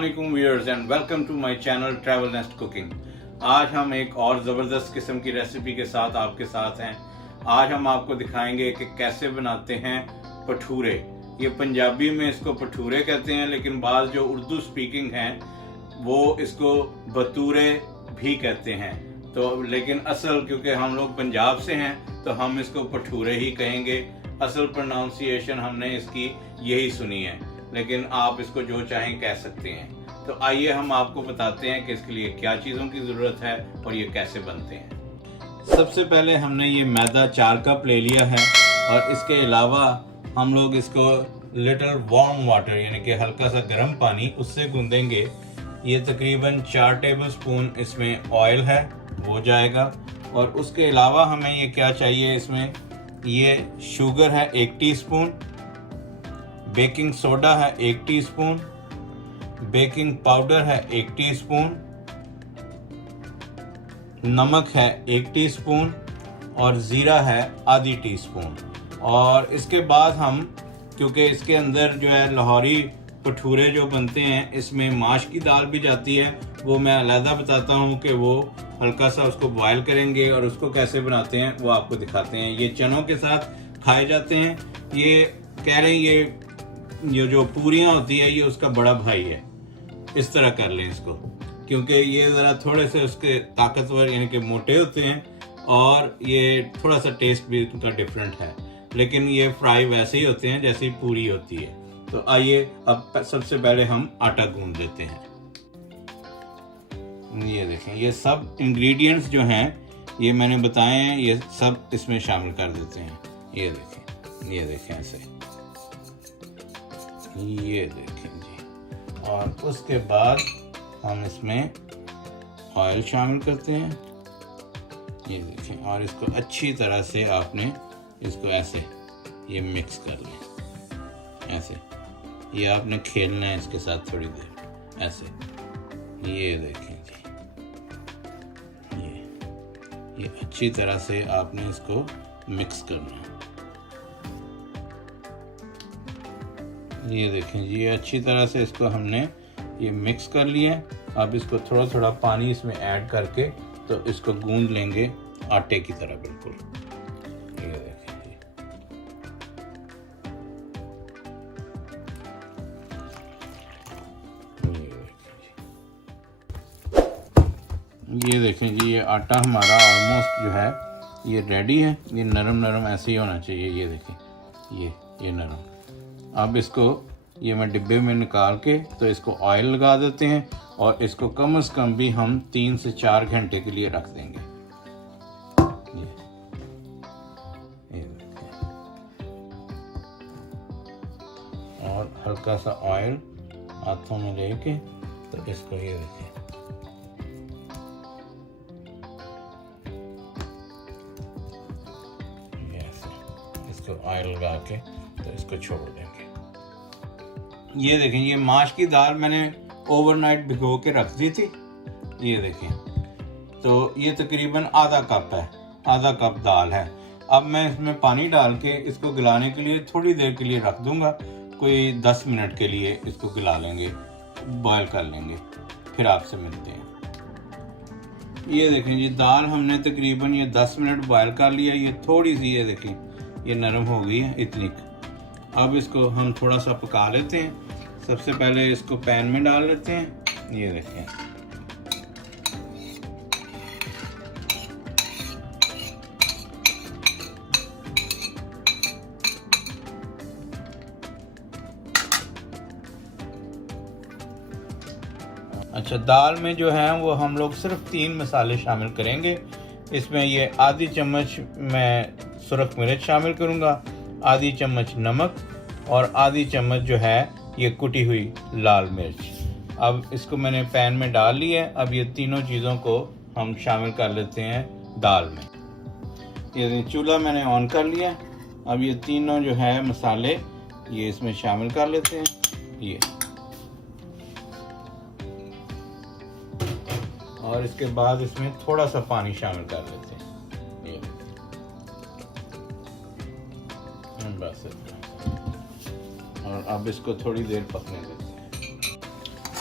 अस्सलामुअलैकुम viewers and welcome to my channel travel nest cooking. आज हम एक और ज़बरदस्त किस्म की रेसिपी के साथ आपके साथ हैं। आज हम आपको दिखाएंगे कि कैसे बनाते हैं भटूरे। ये पंजाबी में इसको भटूरे कहते हैं, लेकिन बाज़ जो उर्दू स्पीकिंग हैं वो इसको भटूरे भी कहते हैं। तो लेकिन असल क्योंकि हम लोग पंजाब से हैं तो हम इसको भटूरे ही कहेंगे। असल प्रोनाउंसिएशन हमने इसकी यही सुनी है, लेकिन आप इसको जो चाहें कह सकते हैं। तो आइए हम आपको बताते हैं कि इसके लिए क्या चीज़ों की ज़रूरत है और ये कैसे बनते हैं। सबसे पहले हमने ये मैदा 4 कप ले लिया है और इसके अलावा हम लोग इसको लिटिल वार्म वाटर यानी कि हल्का सा गर्म पानी उससे गूंदेंगे। ये तकरीबन 4 टेबलस्पून इसमें ऑयल है वो जाएगा। और उसके अलावा हमें ये क्या चाहिए, इसमें ये शुगर है 1 टीस्पून, बेकिंग सोडा है 1 टीस्पून, बेकिंग पाउडर है 1 टीस्पून, नमक है 1 टीस्पून और ज़ीरा है आधी टीस्पून। और इसके बाद हम क्योंकि इसके अंदर जो है लाहौरी भटूरे जो बनते हैं इसमें माश की दाल भी जाती है, वो मैं अलहदा बताता हूँ कि वो हल्का सा उसको बॉयल करेंगे और उसको कैसे बनाते हैं वो आपको दिखाते हैं। ये चनों के साथ खाए जाते हैं। ये कह रहे हैं ये जो पूरियाँ होती है ये उसका बड़ा भाई है। इस तरह कर लें इसको, क्योंकि ये ज़रा थोड़े से उसके ताकतवर यानी कि मोटे होते हैं और ये थोड़ा सा टेस्ट भी उनका डिफरेंट है, लेकिन ये फ्राई वैसे ही होते हैं जैसी पूरी होती है। तो आइए अब सबसे पहले हम आटा गूंद लेते हैं। ये देखें, ये सब इंग्रेडिएंट्स जो हैं ये मैंने बताए हैं, ये सब इसमें शामिल कर देते हैं। ये देखें ऐसे, ये देखें जी। और उसके बाद हम इसमें ऑयल शामिल करते हैं। ये देखें, और इसको अच्छी तरह से आपने इसको ऐसे ये मिक्स कर लें। ऐसे ये आपने खेलना है इसके साथ थोड़ी देर ऐसे। ये देखें जी, ये अच्छी तरह से आपने इसको मिक्स करना है। ये देखें जी, ये अच्छी तरह से इसको हमने ये मिक्स कर लिया। अब इसको थोड़ा थोड़ा पानी इसमें ऐड करके तो इसको गूंद लेंगे आटे की तरह बिल्कुल। ये देखें जी, ये देखें जी, ये आटा हमारा ऑलमोस्ट जो है ये रेडी है। ये नरम नरम ऐसे ही होना चाहिए। ये देखें ये नरम। अब इसको ये मैं डिब्बे में निकाल के तो इसको ऑयल लगा देते हैं और इसको कम से कम भी हम 3 से 4 घंटे के लिए रख देंगे। ये देखें, और हल्का सा ऑयल हाथों में लेके तो इसको ये देखें ऑयल लगा के तो इसको छोड़ देंगे। ये देखें, ये माश की दाल मैंने ओवरनाइट भिगो के रख दी थी। ये देखें, तो ये तकरीबन आधा कप है, आधा कप दाल है। अब मैं इसमें पानी डाल के इसको गलाने के लिए थोड़ी देर के लिए रख दूंगा। कोई 10 मिनट के लिए इसको गला लेंगे, बॉयल कर लेंगे, फिर आपसे मिलते हैं। ये देखें जी, दाल हमने तकरीबन ये 10 मिनट बॉयल कर लिया। ये थोड़ी सी ये देखें ये नरम हो गई है इतनी। अब इसको हम थोड़ा सा पका लेते हैं। सबसे पहले इसको पैन में डाल लेते हैं। ये देखें, अच्छा दाल में जो है वो हम लोग सिर्फ 3 मसाले शामिल करेंगे। इसमें ये आधी चम्मच मैं सुरख मिर्च शामिल करूंगा, आधी चम्मच नमक और आधी चम्मच जो है ये कुटी हुई लाल मिर्च। अब इसको मैंने पैन में डाल लिया है। अब ये तीनों चीज़ों को हम शामिल कर लेते हैं दाल में। ये चूल्हा मैंने ऑन कर लिया। अब ये तीनों जो है मसाले ये इसमें शामिल कर लेते हैं ये, और इसके बाद इसमें थोड़ा सा पानी शामिल कर लेते हैं। ये बस, और अब इसको थोड़ी देर पकने देते हैं।